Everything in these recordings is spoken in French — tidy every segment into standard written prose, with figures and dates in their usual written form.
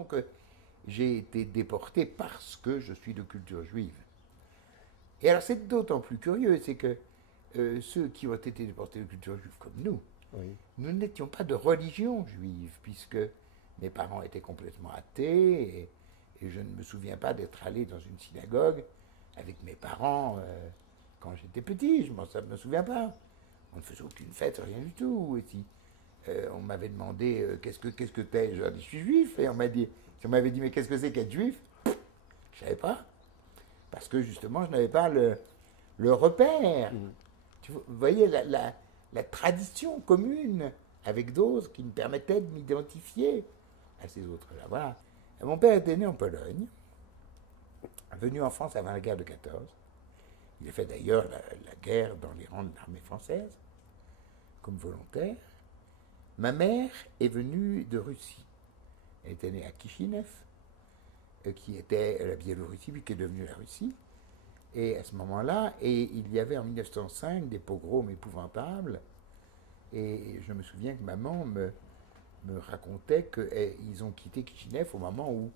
disons que j'ai été déporté parce que je suis de culture juive. Et alors c'est d'autant plus curieux, c'est que ceux qui ont été déportés de culture juive comme Oui. nous n'étions pas de religion juive, puisque mes parents étaient complètement athées, et je ne me souviens pas d'être allé dans une synagogue avec mes parents quand j'étais petit, je me souviens pas. On ne faisait aucune fête, rien du tout. Et si on m'avait demandé qu'est-ce que t'es, je dis je suis juif, et si on m'avait dit mais qu'est-ce que c'est qu'être juif, je savais pas, parce que justement je n'avais pas le repère. Mhm. Vous voyez la tradition commune avec d'autres qui me permettait de m'identifier à ces autres-là. Voilà. Et mon père était né en Pologne, venu en France avant la guerre de 14. Il a fait d'ailleurs la guerre dans les rangs de l'armée française, comme volontaire. Ma mère est venue de Russie. Elle était née à Kishinev, qui était la Biélorussie, puis qui est devenue la Russie. Et à ce moment-là, et il y avait en 1905 des pogroms épouvantables. Et je me souviens que maman me racontait qu'ils ont quitté Kishinev au moment où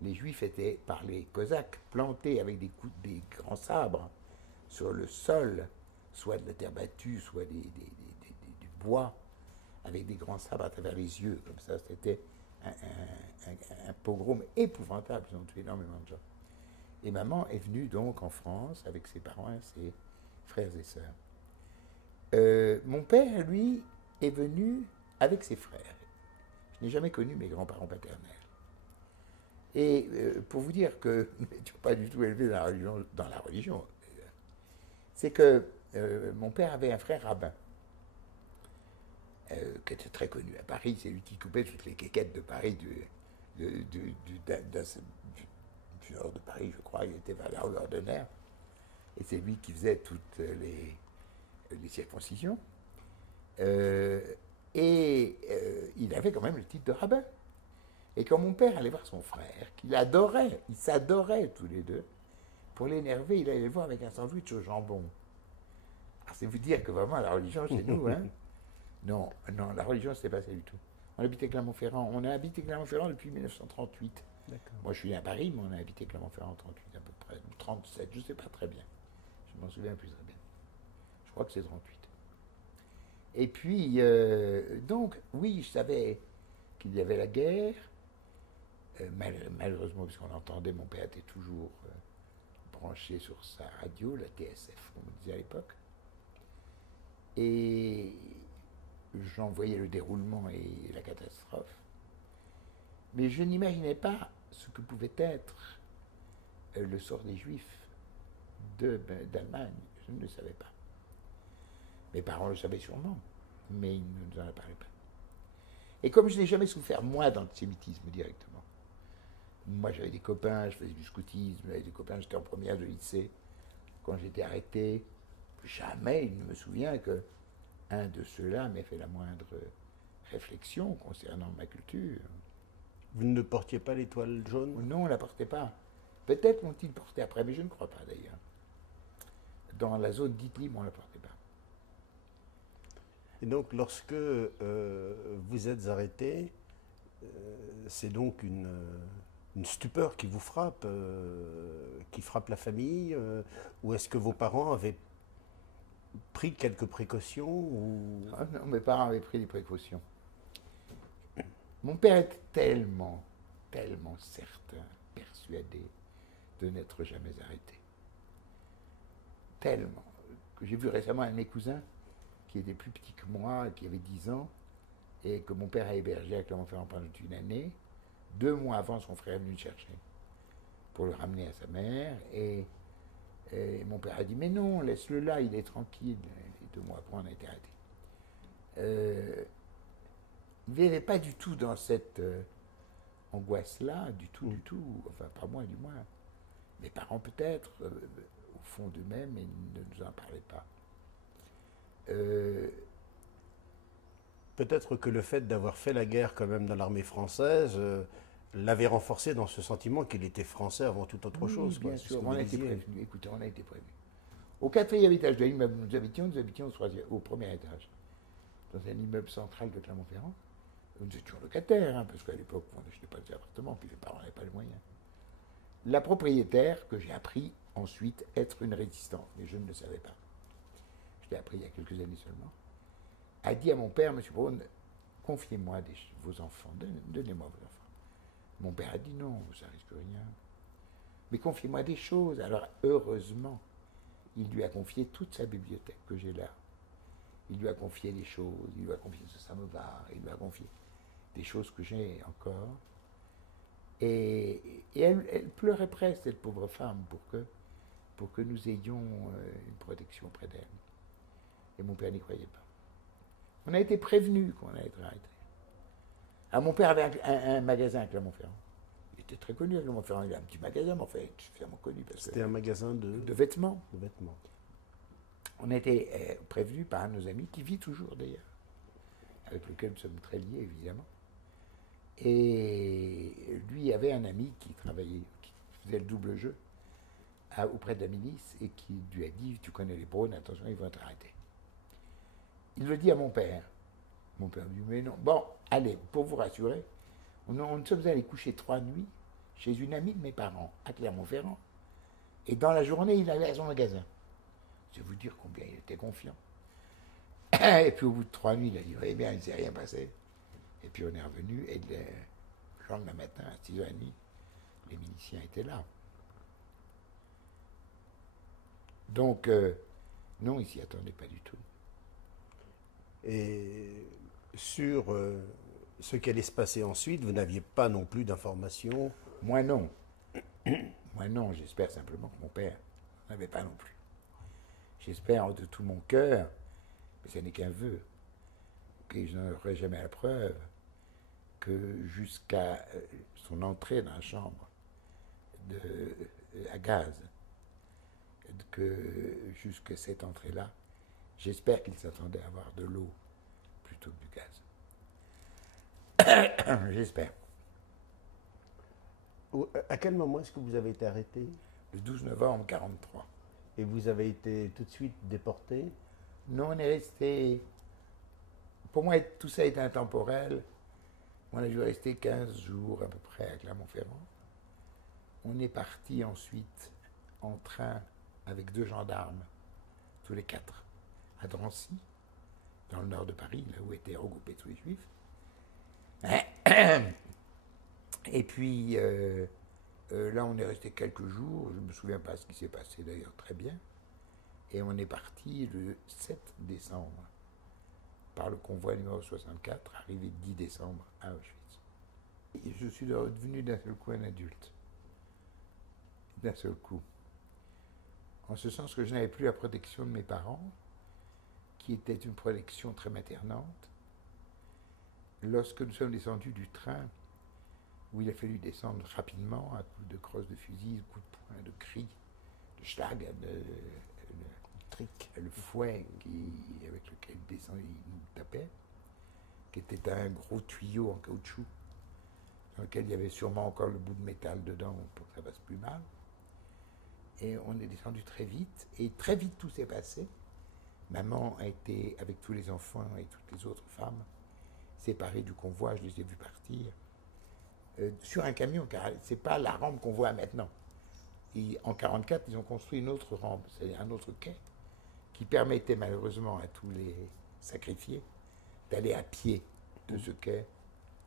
les Juifs étaient, par les Cosaques, plantés avec des grands sabres sur le sol, soit de la terre battue, soit du bois, avec des grands sabres à travers les yeux, comme ça. C'était un pogrom épouvantable. Ils ont tué énormément de gens. Et maman est venue donc en France avec ses parents et ses frères et sœurs. Mon père, lui, est venu avec ses frères. Je n'ai jamais connu mes grands-parents paternels. Et pour vous dire que nous n'étions pas du tout élevés dans la religion, c'est que mon père avait un frère rabbin qui était très connu à Paris. C'est lui qui coupait toutes les quéquettes de Paris, du nord de Paris, je crois. Il était vers la rue Ordener. Et c'est lui qui faisait toutes les circoncisions. Il avait quand même le titre de rabbin. Et quand mon père allait voir son frère, qu'il adorait, ils s'adoraient tous les deux, pour l'énerver, il allait le voir avec un sandwich au jambon. Alors c'est vous dire que vraiment la religion chez nous, hein, non, la religion c'était pas ça du tout. On habitait Clermont-Ferrand, on a habité Clermont-Ferrand depuis 1938. D'accord. Moi je suis né à Paris, mais on a habité Clermont-Ferrand en 38 à peu près, ou 37, je ne sais pas très bien. Je m'en souviens plus très bien. Je crois que c'est 38. Et puis, donc, oui, je savais qu'il y avait la guerre. Malheureusement, puisqu'on entendait, mon père était toujours branché sur sa radio, la TSF, comme on disait à l'époque. Et j'en voyais le déroulement et la catastrophe. Mais je n'imaginais pas ce que pouvait être le sort des Juifs d'Allemagne. Je ne le savais pas. Mes parents le savaient sûrement, mais ils ne nous en parlaient pas. Et comme je n'ai jamais souffert, moi, d'antisémitisme directement, moi j'avais des copains, je faisais du scoutisme, j'avais des copains, j'étais en première de lycée. Quand j'étais arrêté, jamais il ne me souvient que un de ceux-là m'ait fait la moindre réflexion concernant ma culture. Vous ne portiez pas l'étoile jaune? Non, on ne la portait pas. Peut-être l'ont-ils porté après, mais je ne crois pas d'ailleurs. Dans la zone dite libre, on ne la portait pas. Et donc, lorsque vous êtes arrêté, c'est donc une stupeur qui vous frappe, qui frappe la famille, ou est-ce que vos parents avaient pris quelques précautions ou... Ah non, mes parents avaient pris des précautions. Mon père était tellement certain, persuadé de n'être jamais arrêté. Tellement. Que j'ai vu récemment un de mes cousins qui était plus petit que moi, qui avait 10 ans, et que mon père a hébergé à Clermont-Ferrand pendant une année. 2 mois avant, son frère est venu le chercher pour le ramener à sa mère. Et mon père a dit, mais non, laisse-le là, il est tranquille. Et 2 mois après, on a été arrêté. Il ne vivait pas du tout dans cette angoisse-là, du tout, enfin pas moi du moins. Mes parents peut-être, au fond d'eux-mêmes, mais ils ne nous en parlaient pas. Peut-être que le fait d'avoir fait la guerre quand même dans l'armée française l'avait renforcé dans ce sentiment qu'il était français avant toute autre chose. Bien Quoi. sûr, on a été prévenu. Écoutez, on a été prévenu. Au 4e étage de l'immeuble où nous habitions au 3e, au 1er étage, dans un immeuble central de Clermont-Ferrand. Vous êtes toujours locataire, hein, parce qu'à l'époque, on n'achetait pas des appartements, puis les parents n'avaient pas les moyens. La propriétaire, que j'ai appris ensuite être une résistante, mais je ne le savais pas, je l'ai appris il y a quelques années seulement, a dit à mon père, Monsieur Braun, confiez-moi vos enfants, donnez-moi vos enfants. Mon père a dit non, ça risque rien. Mais confiez-moi des choses. Alors heureusement, il lui a confié toute sa bibliothèque que j'ai là. Il lui a confié des choses, il lui a confié ce samovar, il lui a confié des choses que j'ai encore. Et elle pleurait presque, cette pauvre femme, pour que nous ayons une protection près d'elle. Et mon père n'y croyait pas. On a été prévenus qu'on allait être arrêtés. Ah, mon père avait un magasin à Clermont-Ferrand. Il était très connu à Clermont-Ferrand. Il a un petit magasin, mais en fait, suffisamment connu. C'était un magasin de vêtements. De vêtements. On a été prévenus par un de nos amis, qui vit toujours d'ailleurs, avec lequel nous sommes très liés, évidemment. Et lui avait un ami qui travaillait, qui faisait le double jeu auprès de la milice et qui lui a dit, tu connais les Braun, attention, ils vont être arrêtés. Il le dit à mon père. Mon père dit, mais non. Bon, allez, pour vous rassurer, nous sommes allés coucher 3 nuits chez une amie de mes parents, à Clermont-Ferrand. Et dans la journée, il allait à son magasin. Je vais vous dire combien il était confiant. Et puis au bout de 3 nuits, il a dit, eh bien, il ne s'est rien passé. Et puis on est revenu, et le lendemain matin, à 6h30, les miliciens étaient là. Donc, non, ils ne s'y attendaient pas du tout. Et sur ce qui allait se passer ensuite, vous n'aviez pas non plus d'informations? Moi non. Moi non, j'espère simplement que mon père n'avait pas non plus. J'espère de tout mon cœur, mais ce n'est qu'un vœu, que je n'aurai jamais la preuve, que jusqu'à son entrée dans la chambre à gaz, que jusqu'à cette entrée-là, j'espère qu'il s'attendait à avoir de l'eau plutôt que du gaz. J'espère. À quel moment est-ce que vous avez été arrêté? Le 12 novembre 1943. Et vous avez été tout de suite déporté? Non, on est resté... Pour moi, tout ça est intemporel. On a dû rester 15 jours à peu près à Clermont-Ferrand. On est parti ensuite en train avec 2 gendarmes, tous les 4, à Drancy, dans le nord de Paris, là où étaient regroupés tous les Juifs. Et puis, là, on est resté quelques jours. Je ne me souviens pas ce qui s'est passé d'ailleurs très bien. Et on est parti le 7 décembre par le convoi numéro 64, arrivé 10 décembre à Auschwitz. Et je suis devenu d'un seul coup un adulte. D'un seul coup. En ce sens que je n'avais plus la protection de mes parents, qui était une protection très maternante. Lorsque nous sommes descendus du train, où il a fallu descendre rapidement, à coups de crosses de fusil, de coups de poing, de cris, de schlag, le fouet avec lequel il descendait, il nous tapait, qui était un gros tuyau en caoutchouc, dans lequel il y avait sûrement encore le bout de métal dedans pour que ça passe plus mal. Et on est descendu très vite, et très vite tout s'est passé. Maman a été, avec tous les enfants et toutes les autres femmes, séparées du convoi, je les ai vus partir, sur un camion, car ce n'est pas la rampe qu'on voit maintenant. En 1944, ils ont construit une autre rampe, c'est-à-dire un autre quai, qui permettait malheureusement à tous les sacrifiés d'aller à pied de ce quai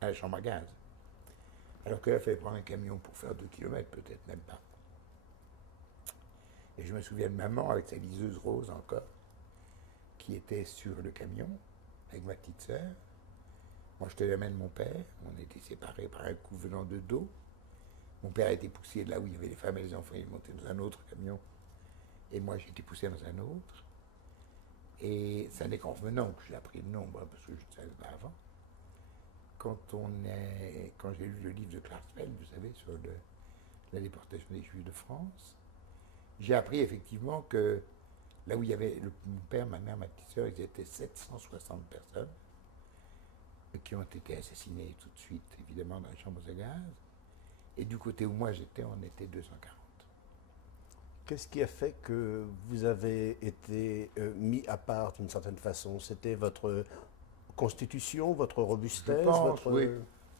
à la chambre à gaz. Alors que là, il fallait prendre un camion pour faire 2 kilomètres, peut-être même pas. Et je me souviens de maman avec sa liseuse rose encore, qui était sur le camion, avec ma petite sœur. Moi, je te l'amène mon père. On était séparés par un coup venant de dos. Mon père a été poussé de là où il y avait les femmes et les enfants. Il est monté dans un autre camion. Et moi, j'ai été poussé dans un autre. Et ça n'est qu'en revenant que j'ai appris le nombre, parce que je ne savais pas avant. Quand j'ai lu le livre de Klarsfeld, vous savez, sur la déportation des Juifs de France, j'ai appris effectivement que là où il y avait mon père, ma mère, ma petite sœur, ils étaient 760 personnes qui ont été assassinées tout de suite, évidemment, dans les chambres à gaz. Et du côté où moi j'étais, on était 240. Qu'est-ce qui a fait que vous avez été mis à part d'une certaine façon? C'était votre constitution, votre Je robustesse, pense, votre... oui.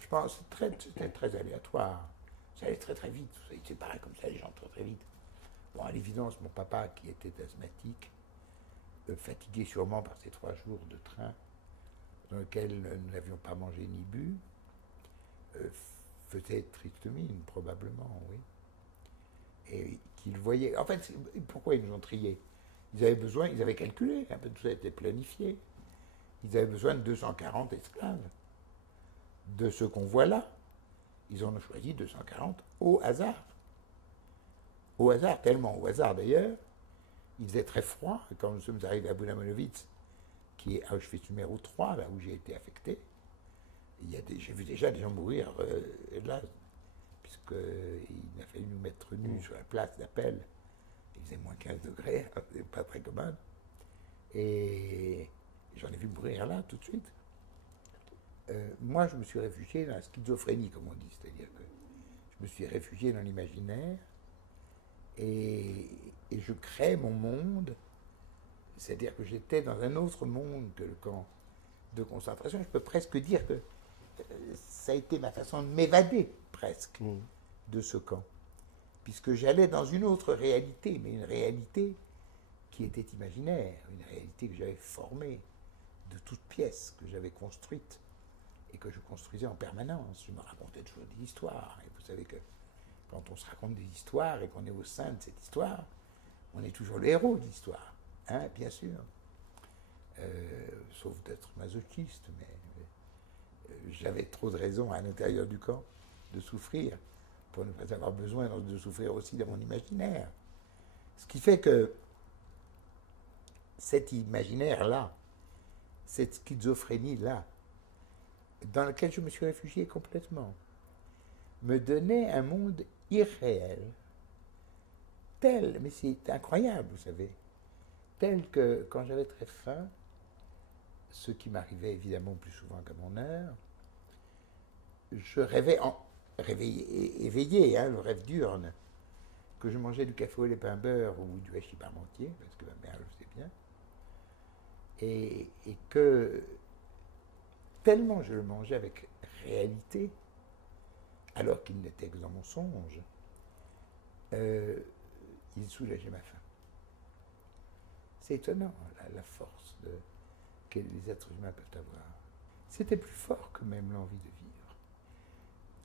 Je pense que c'était très aléatoire. Ça allait très très vite. C'est pareil comme ça, les gens très très vite. Bon, à l'évidence, mon papa, qui était asthmatique, fatigué sûrement par ces 3 jours de train, dans lesquels nous n'avions pas mangé ni bu, faisait triste mine, probablement, oui. Et qu'il voyait. En fait, pourquoi ils nous ont triés? Ils avaient besoin, ils avaient calculé, un peu tout ça était planifié. Ils avaient besoin de 240 esclaves. De ce qu'on voit là, ils en ont choisi 240 au hasard. Au hasard, tellement au hasard d'ailleurs. Il faisait très froid. Et quand nous sommes arrivés à Bounamonovitz, qui est Auschwitz numéro 3, là où j'ai été affecté, j'ai vu déjà des gens mourir là, puisqu'il a fallu nous mettre nus sur la place d'Appel. Il faisait moins 15 degrés, c'était pas très commode. Et j'en ai vu mourir là tout de suite. Moi, je me suis réfugié dans la schizophrénie, comme on dit, c'est-à-dire que je me suis réfugié dans l'imaginaire et je crée mon monde, c'est-à-dire que j'étais dans un autre monde que le camp de concentration. Je peux presque dire que ça a été ma façon de m'évader, presque, de ce camp, puisque j'allais dans une autre réalité, mais une réalité qui était imaginaire, une réalité que j'avais formée de toutes pièces, que j'avais construite et que je construisais en permanence. Je me racontais toujours des histoires. Et vous savez que quand on se raconte des histoires et qu'on est au sein de cette histoire, on est toujours le héros de l'histoire, hein, bien sûr. Sauf d'être masochiste, mais j'avais trop de raisons à l'intérieur du camp de souffrir pour ne pas avoir besoin de souffrir aussi dans mon imaginaire. Ce qui fait que cet imaginaire-là, cette schizophrénie-là, dans lequel je me suis réfugié complètement, me donnait un monde irréel, tel, mais c'est incroyable, vous savez, tel que quand j'avais très faim, ce qui m'arrivait évidemment plus souvent qu'à mon heure, je rêvais, éveillé, hein, le rêve diurne, que je mangeais du café au lait pain beurre ou du hachis parmentier, parce que ma mère le faisait bien, et que tellement je le mangeais avec réalité, alors qu'il n'était que dans mon songe, il soulageait ma faim. C'est étonnant, la force que les êtres humains peuvent avoir. C'était plus fort que même l'envie de vivre.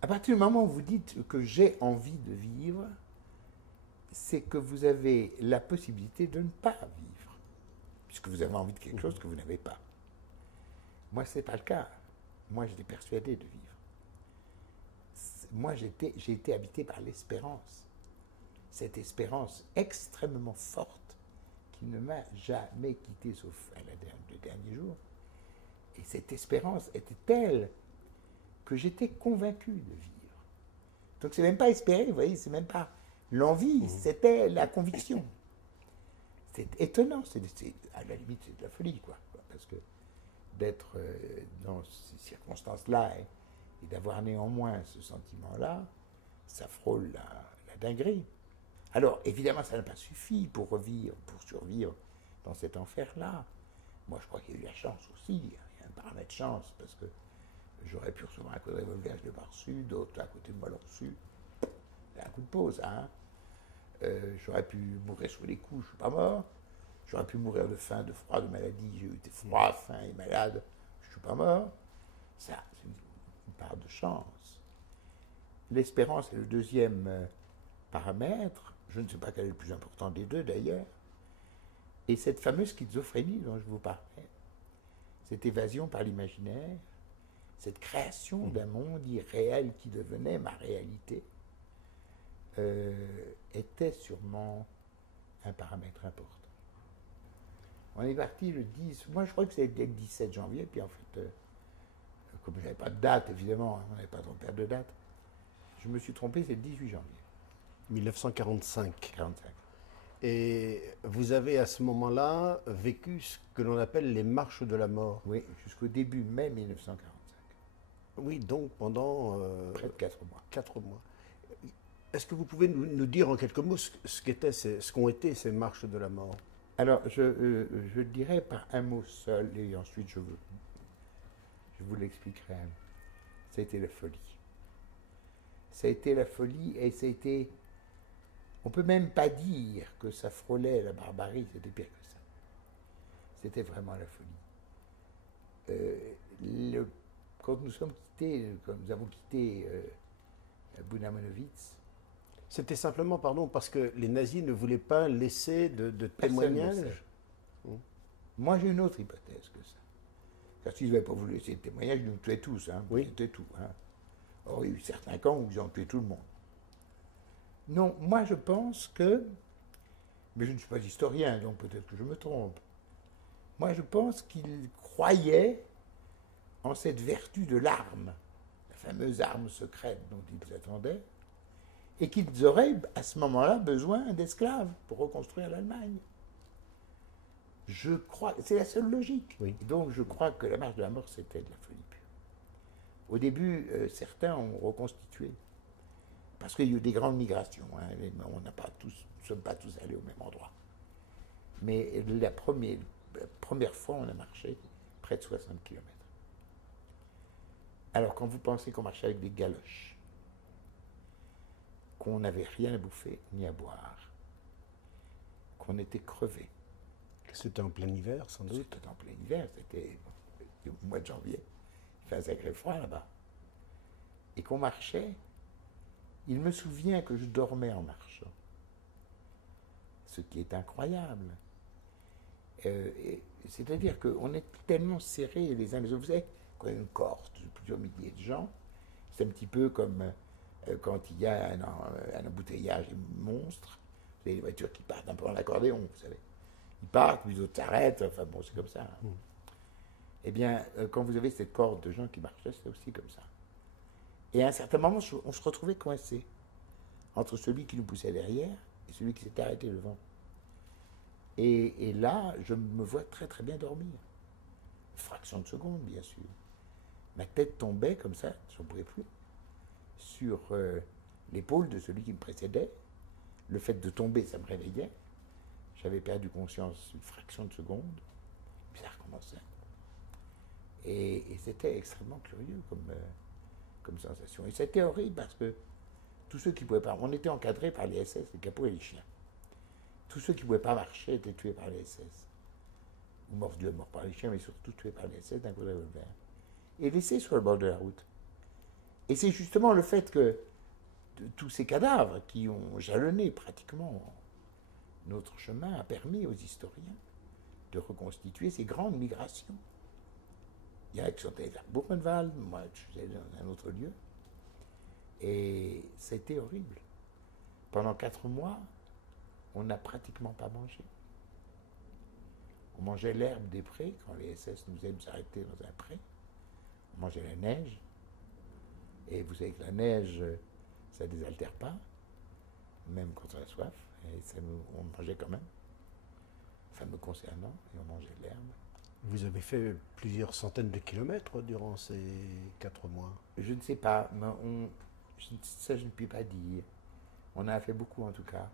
À partir du moment où vous dites que j'ai envie de vivre, c'est que vous avez la possibilité de ne pas vivre, puisque vous avez envie de quelque chose que vous n'avez pas. Moi, ce n'est pas le cas. Moi, j'étais persuadé de vivre. Moi, j'ai été habité par l'espérance. Cette espérance extrêmement forte qui ne m'a jamais quitté, sauf le dernier jour. Et cette espérance était telle que j'étais convaincu de vivre. Donc, c'est même pas espérer, vous voyez, c'est même pas l'envie, c'était la conviction. C'est étonnant, à la limite, c'est de la folie, quoi, parce que d'être dans ces circonstances-là et d'avoir néanmoins ce sentiment-là, ça frôle la dinguerie. Alors, évidemment, ça n'a pas suffi pour survivre dans cet enfer-là. Moi, je crois qu'il y a eu la chance aussi, il y a un paramètre chance, parce que j'aurais pu recevoir un coup de revolver, je l'ai pas reçu, d'autres à côté de moi l'ont reçu. C'est un coup de pause, hein. J'aurais pu mourir sous les coups, je ne suis pas mort. J'aurais pu mourir de faim, de froid, de maladie. J'ai été froid, faim et malade. Je ne suis pas mort. Ça, c'est une part de chance. L'espérance est le deuxième paramètre. Je ne sais pas quel est le plus important des deux, d'ailleurs. Et cette fameuse schizophrénie dont je vous parlais, cette évasion par l'imaginaire, cette création d'un monde irréel qui devenait ma réalité, était sûrement un paramètre important. On est parti le 10, moi je crois que c'était le 17 janvier, puis en fait, comme je n'avais pas de date, évidemment, on n'avait pas trop perdre de date, je me suis trompé, c'est le 18 janvier. 1945. 45. Et vous avez à ce moment-là vécu ce que l'on appelle les marches de la mort. Oui, jusqu'au début mai 1945. Oui, donc pendant... près de 4 mois. 4 mois. Est-ce que vous pouvez nous dire en quelques mots ce qu'ont été ces marches de la mort? Alors, je le dirai par un mot seul, et ensuite je Je vous l'expliquerai. Ça a été la folie. Ça a été la folie et ça a été... On ne peut même pas dire que ça frôlait la barbarie, c'était pire que ça. C'était vraiment la folie. Quand nous sommes quittés, quand nous avons quitté Buna-Monowitz, C'était simplement, pardon, parce que les nazis ne voulaient pas laisser de témoignages. Moi, j'ai une autre hypothèse que ça. Car s'ils n'avaient pas voulu laisser de témoignages, ils nous tuaient tous. Hein, oui. Ils tuaient tout. Hein. Or, il y a eu certains camps où ils ont tué tout le monde. Non, moi, je pense que... Mais je ne suis pas historien, donc peut-être que je me trompe. Moi, je pense qu'ils croyaient en cette vertu de l'arme, la fameuse arme secrète dont ils attendaient, et qu'ils auraient, à ce moment-là, besoin d'esclaves pour reconstruire l'Allemagne. Je crois, c'est la seule logique. Oui. Donc je crois que la marche de la mort, c'était de la folie pure. Au début, certains ont reconstitué, parce qu'il y a eu des grandes migrations. Hein, on n'a pas tous, nous ne sommes pas tous allés au même endroit. Mais la première fois, on a marché près de 60 km. Alors quand vous pensez qu'on marchait avec des galoches, qu'on n'avait rien à bouffer ni à boire, qu'on était crevés. C'était en plein hiver, sans doute. C'était en plein hiver, c'était au mois de janvier. Il fait un sacré froid là-bas. Et qu'on marchait, il me souvient que je dormais en marchant. Ce qui est incroyable. C'est-à-dire qu'on est tellement serrés les uns les autres. Vous savez, quand il y a une cohorte de plusieurs milliers de gens, c'est un petit peu comme quand il y a un embouteillage monstre. Vous avez les voitures qui partent un peu en accordéon, vous savez. Ils partent, puis les autres s'arrêtent, enfin bon, c'est comme ça. Hein. Eh bien, quand vous avez cette corde de gens qui marchaient, c'est aussi comme ça. Et à un certain moment, on se retrouvait coincés entre celui qui nous poussait derrière et celui qui s'était arrêté devant. Et là, je me vois très très bien dormir. Une fraction de seconde, bien sûr. Ma tête tombait comme ça, je n'en pouvais plus, sur l'épaule de celui qui me précédait. Le fait de tomber, ça me réveillait. J'avais perdu conscience une fraction de seconde, puis ça recommençait. Et c'était extrêmement curieux comme sensation. Et c'était horrible parce que tous ceux qui ne pouvaient pas... On était encadrés par les SS, les capots et les chiens. Tous ceux qui ne pouvaient pas marcher étaient tués par les SS. Ou morts par les chiens, mais surtout tués par les SS d'un coup de revolver. Et laissés sur le bord de la route. Et c'est justement le fait que tous ces cadavres qui ont jalonné pratiquement notre chemin a permis aux historiens de reconstituer ces grandes migrations. Il y en a qui sont allés vers Buchenwald, moi je suis allé dans un autre lieu. Et c'était horrible. Pendant 4 mois, on n'a pratiquement pas mangé. On mangeait l'herbe des prés, quand les SS nous aiment s'arrêter dans un pré. On mangeait la neige. Et vous savez que la neige, ça ne désaltère pas, même quand on a soif. Et on mangeait quand même, enfin me concernant, et on mangeait l'herbe. Vous avez fait plusieurs centaines de kilomètres durant ces 4 mois. Je ne sais pas, mais ça je ne puis pas dire. On a fait beaucoup en tout cas.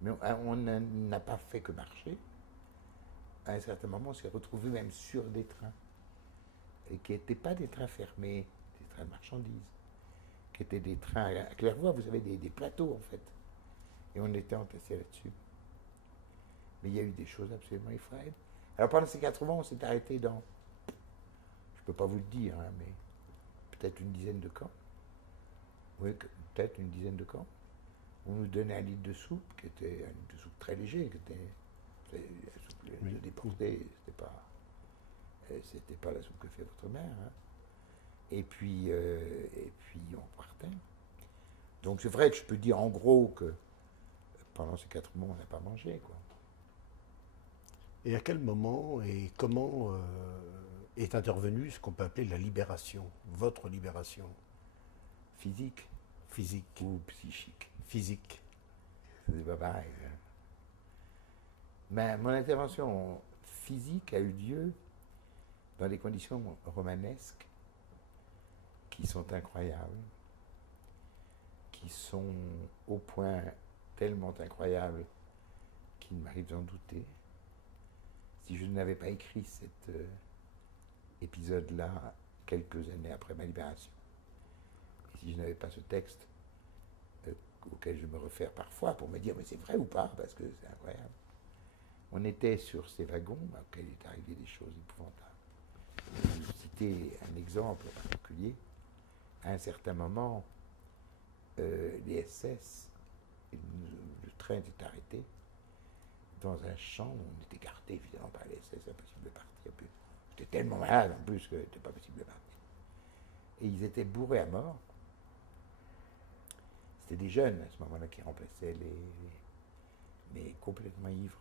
Mais on n'a pas fait que marcher. À un certain moment, on s'est retrouvé même sur des trains. Et qui n'étaient pas des trains fermés, des trains de marchandises. Qui étaient des trains à claire-voie, vous avez des plateaux en fait. Et on était entassés là-dessus. Mais il y a eu des choses absolument effrayantes. Alors pendant ces 4 mois, on s'est arrêté dans, je ne peux pas vous le dire, hein, mais peut-être une dizaine de camps. Oui, peut-être une dizaine de camps. On nous donnait 1 litre de soupe, qui était un litre de soupe très léger, qui était la soupe de déportés, c'était pas la soupe que fait votre mère. Hein. Et puis on partait. Donc c'est vrai que je peux dire en gros que pendant ces 4 mois, on n'a pas mangé, quoi. Et à quel moment et comment est intervenue ce qu'on peut appeler la libération, votre libération? Physique. Physique. Ou psychique. Physique. C'est pas pareil. Hein. Mais mon intervention physique a eu lieu dans des conditions romanesques qui sont incroyables, qui sont au point tellement incroyables qu'il m'arrive d'en douter. Si je n'avais pas écrit cet épisode-là, quelques années après ma libération. Et si je n'avais pas ce texte, auquel je me réfère parfois pour me dire mais c'est vrai ou pas, parce que c'est incroyable. On était sur ces wagons auxquels il est arrivé des choses épouvantables. Je vais vous citer un exemple particulier. À un certain moment, les SS, le train était arrêté dans un champ où on était gardé évidemment par les SS, impossible de partir. J'étais tellement malade en plus que n'était pas possible de partir. Et ils étaient bourrés à mort. C'était des jeunes à ce moment-là qui remplaçaient mais complètement ivres.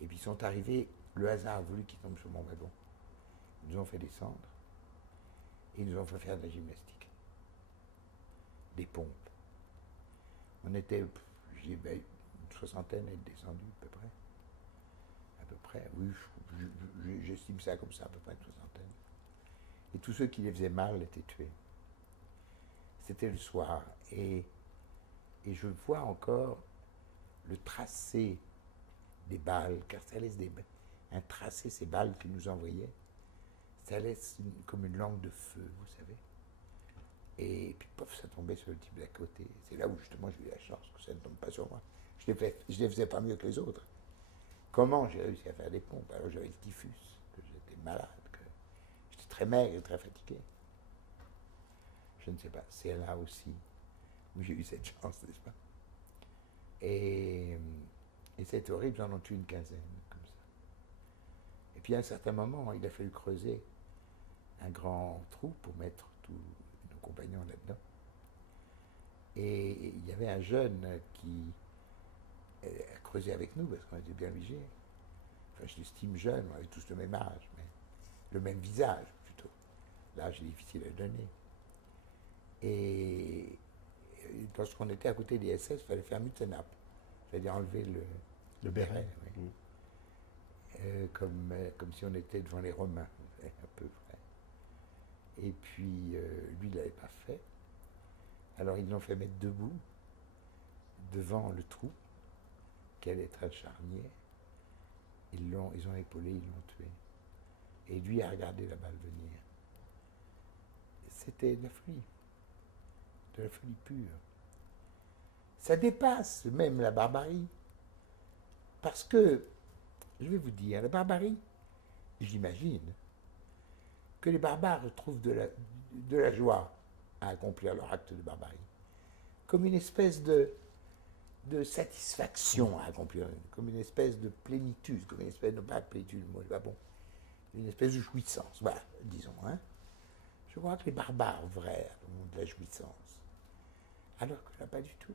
Et puis ils sont arrivés, le hasard a voulu qu'ils tombent sur mon wagon. Ils nous ont fait descendre et ils nous ont fait faire de la gymnastique. Des pompes. On était, une soixantaine à être descendus à peu près. À peu près, oui, j'estime ça comme ça, à peu près une soixantaine. Et tous ceux qui les faisaient mal étaient tués. C'était le soir. Et je vois encore le tracé des balles, car ça laisse un tracé, ces balles qu'ils nous envoyaient, ça laisse comme une langue de feu, vous savez. Et puis, pof, ça tombait sur le type d'à côté. C'est là où, justement, j'ai eu la chance que ça ne tombe pas sur moi. Je les faisais pas mieux que les autres. Comment j'ai réussi à faire des pompes? Alors, j'avais le typhus, que j'étais malade, que j'étais très maigre et très fatigué. Je ne sais pas, c'est là aussi où j'ai eu cette chance, n'est-ce pas? Et c'est horrible, j'en ai tué une quinzaine, comme ça. Et puis à un certain moment, il a fallu creuser un grand trou pour mettre tous nos compagnons là-dedans. Et il y avait un jeune qui a creusé avec nous, parce qu'on était bien obligés. Enfin, je l'estime jeune, on avait tous le même âge, mais le même visage, plutôt. L'âge est difficile à donner. Et lorsqu'on était à côté des SS, il fallait faire Mutzenab, c'est-à-dire enlever le béret. Oui. Comme si on était devant les Romains, à peu près. Et puis, lui, il ne l'avait pas fait. Alors, ils l'ont fait mettre debout, devant le trou, qui allait être un charnier. Ils ont épaulé, ils l'ont tué. Et lui a regardé la balle venir. C'était de la folie pure. Ça dépasse même la barbarie. Parce que, je vais vous dire, la barbarie, j'imagine, que les barbares trouvent de la joie à accomplir leur acte de barbarie. Comme une espèce de satisfaction à accomplir, comme une espèce de plénitude, comme une espèce de, pas de plénitude, moi, c'est pas bon, une espèce de jouissance, voilà, disons. Hein. Je crois que les barbares vrais ont de la jouissance. Alors que là, pas du tout.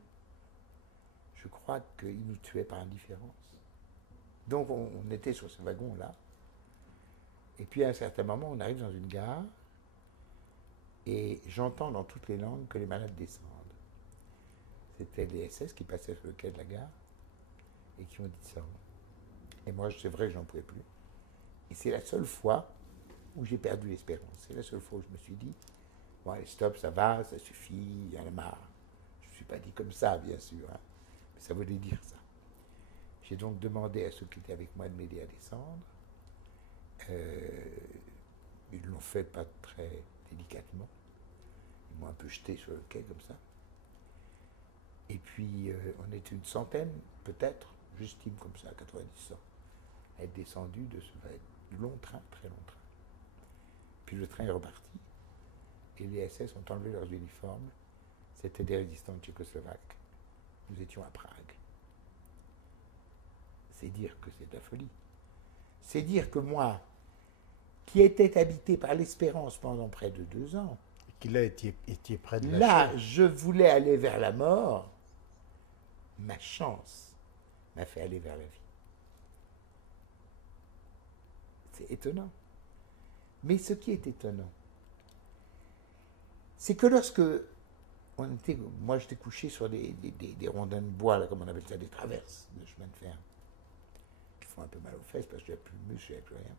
Je crois qu'ils nous tuaient par indifférence. Donc on était sur ce wagon-là. Et puis à un certain moment, on arrive dans une gare et j'entends dans toutes les langues que les malades descendent. C'était les SS qui passaient sur le quai de la gare et qui ont dit ça. Et moi, c'est vrai que j'en pouvais plus. Et c'est la seule fois où j'ai perdu l'espérance. C'est la seule fois où je me suis dit, bon, allez, stop, ça va, ça suffit, il y en a marre. Je ne me suis pas dit comme ça, bien sûr, hein, mais ça voulait dire ça. J'ai donc demandé à ceux qui étaient avec moi de m'aider à descendre. Ils l'ont fait pas très délicatement. Ils m'ont un peu jeté sur le quai comme ça. Et puis, on était une centaine, peut-être, j'estime comme ça, 90 ans, à être descendus de ce long train, très long train. Puis le train est reparti, et les SS ont enlevé leurs uniformes. C'était des résistants tchécoslovaques. Nous étions à Prague. C'est dire que c'est de la folie. C'est dire que moi, qui étais habité par l'espérance pendant près de 2 ans, qu'il a été près de la là, chose. je voulais aller vers la mort. Ma chance m'a fait aller vers la vie. C'est étonnant. Mais ce qui est étonnant, c'est que lorsque moi j'étais couché sur des rondins de bois, là, comme on appelle ça, des traverses de chemin de fer, qui font un peu mal aux fesses parce que j'avais plus de muscle, j'avais plus rien.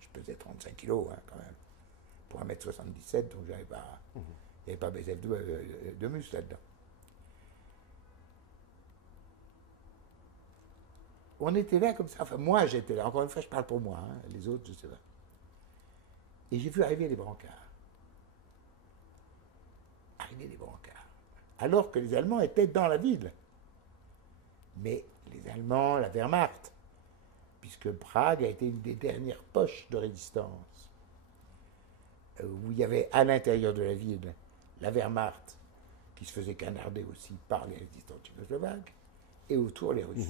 Je pesais 35 kilos hein, quand même, pour 1m77, donc j'avais pas, il n'y avait pas besoin de muscle là-dedans. On était là comme ça, enfin moi j'étais là, encore une fois je parle pour moi, hein, les autres je sais pas. Et j'ai vu arriver les brancards. Arriver les brancards. Alors que les Allemands étaient dans la ville. Mais les Allemands, la Wehrmacht, puisque Prague a été une des dernières poches de résistance, où il y avait à l'intérieur de la ville la Wehrmacht, qui se faisait canarder aussi par les résistants tchécoslovaques, et autour les Russes.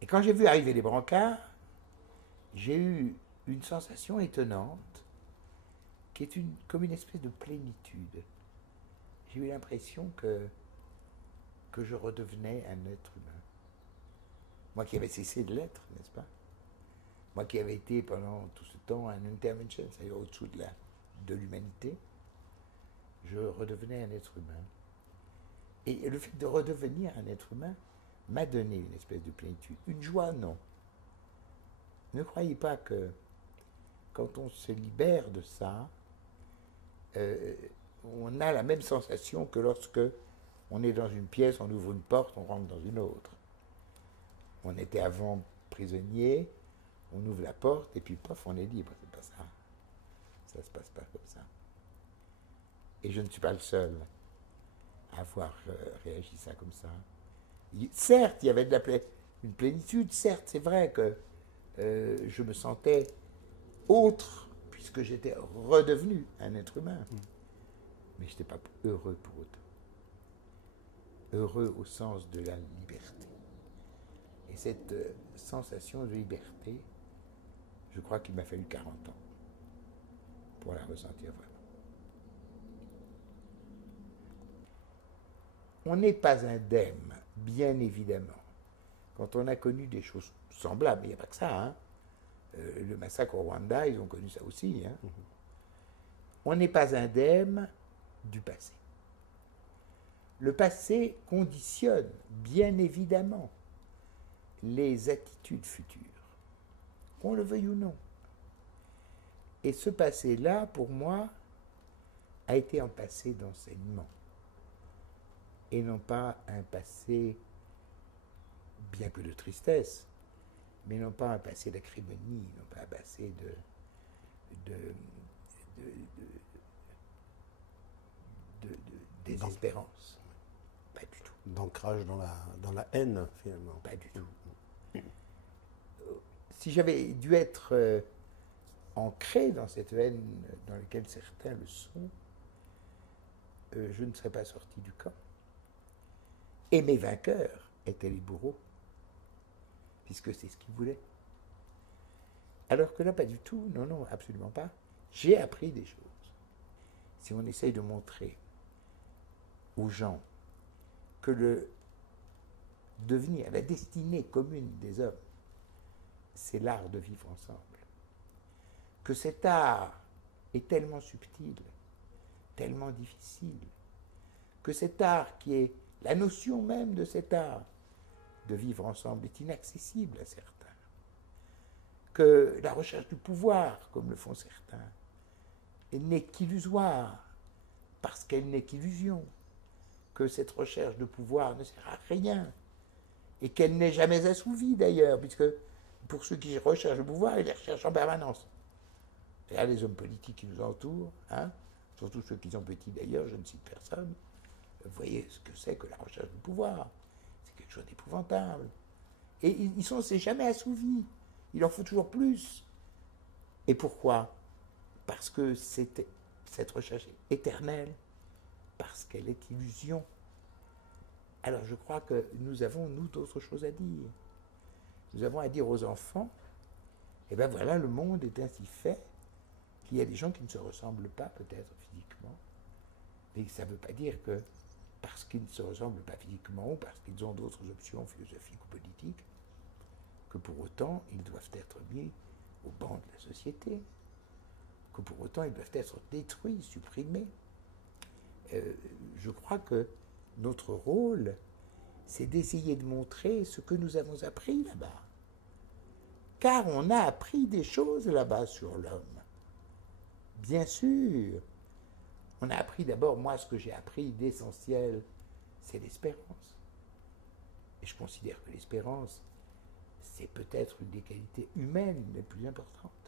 Et quand j'ai vu arriver les brancards, j'ai eu une sensation étonnante, qui est comme une espèce de plénitude. J'ai eu l'impression que je redevenais un être humain. Moi qui avais cessé de l'être, n'est-ce pas? Moi qui avais été pendant tout ce temps un Untermenschen, c'est-à-dire au-dessous de l'humanité, je redevenais un être humain. Et le fait de redevenir un être humain m'a donné une espèce de plénitude. Une joie, non. Ne croyez pas que quand on se libère de ça, on a la même sensation que lorsque on est dans une pièce, on ouvre une porte, on rentre dans une autre. On était avant prisonnier, on ouvre la porte et puis pof, on est libre. C'est pas ça. Ça se passe pas comme ça. Et je ne suis pas le seul à avoir réagi ça comme ça. Certes, il y avait une plénitude, certes, c'est vrai que je me sentais autre, puisque j'étais redevenu un être humain. Mais je n'étais pas heureux pour autant. Heureux au sens de la liberté. Et cette sensation de liberté, je crois qu'il m'a fallu 40 ans pour la ressentir vraiment. On n'est pas indemne, bien évidemment. Quand on a connu des choses semblables, il n'y a pas que ça, hein. Le massacre au Rwanda, ils ont connu ça aussi. Hein. On n'est pas indemne du passé. Le passé conditionne, bien évidemment, les attitudes futures, qu'on le veuille ou non. Et ce passé-là, pour moi, a été un passé d'enseignement. Et non pas un passé, bien que de tristesse, mais non pas un passé d'acrimonie, non pas un passé de désespérance. Pas du tout. D'ancrage dans la haine, finalement. Pas du tout. Si j'avais dû être ancré dans cette haine dans laquelle certains le sont, je ne serais pas sorti du camp. Et mes vainqueurs étaient les bourreaux, puisque c'est ce qu'ils voulaient. Alors que là, pas du tout, non, non, absolument pas. J'ai appris des choses. Si on essaye de montrer aux gens que le devenir, la destinée commune des hommes, c'est l'art de vivre ensemble, que cet art est tellement subtil, tellement difficile, que cet art qui est la notion même de cet art de vivre ensemble est inaccessible à certains, que la recherche du pouvoir, comme le font certains, n'est qu'illusoire, parce qu'elle n'est qu'illusion, que cette recherche de pouvoir ne sert à rien, et qu'elle n'est jamais assouvie d'ailleurs, puisque pour ceux qui recherchent le pouvoir, ils les recherchent en permanence. Et là, les hommes politiques qui nous entourent, hein, surtout ceux qui sont petits d'ailleurs, je ne cite personne, vous voyez ce que c'est que la recherche du pouvoir. C'est quelque chose d'épouvantable. Et c'est jamais assouvi. Il en faut toujours plus. Et pourquoi? Parce que cette recherche est éternelle, parce qu'elle est illusion. Alors je crois que nous avons, nous, d'autres choses à dire. Nous avons à dire aux enfants, eh bien voilà, le monde est ainsi fait, qu'il y a des gens qui ne se ressemblent pas peut-être physiquement, mais ça ne veut pas dire que parce qu'ils ne se ressemblent pas physiquement ou parce qu'ils ont d'autres options philosophiques ou politiques, que pour autant ils doivent être mis au banc de la société, que pour autant ils doivent être détruits, supprimés. Je crois que notre rôle, c'est d'essayer de montrer ce que nous avons appris là-bas. Car on a appris des choses là-bas sur l'homme. Bien sûr. On a appris d'abord, moi, ce que j'ai appris d'essentiel, c'est l'espérance. Et je considère que l'espérance, c'est peut-être une des qualités humaines les plus importantes.